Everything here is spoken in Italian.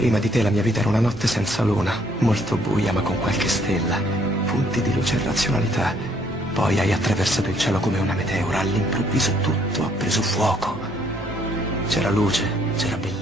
Prima di te la mia vita era una notte senza luna, molto buia ma con qualche stella, punti di luce e razionalità. Poi hai attraversato il cielo come una meteora, all'improvviso tutto ha preso fuoco. C'era luce, c'era bellezza.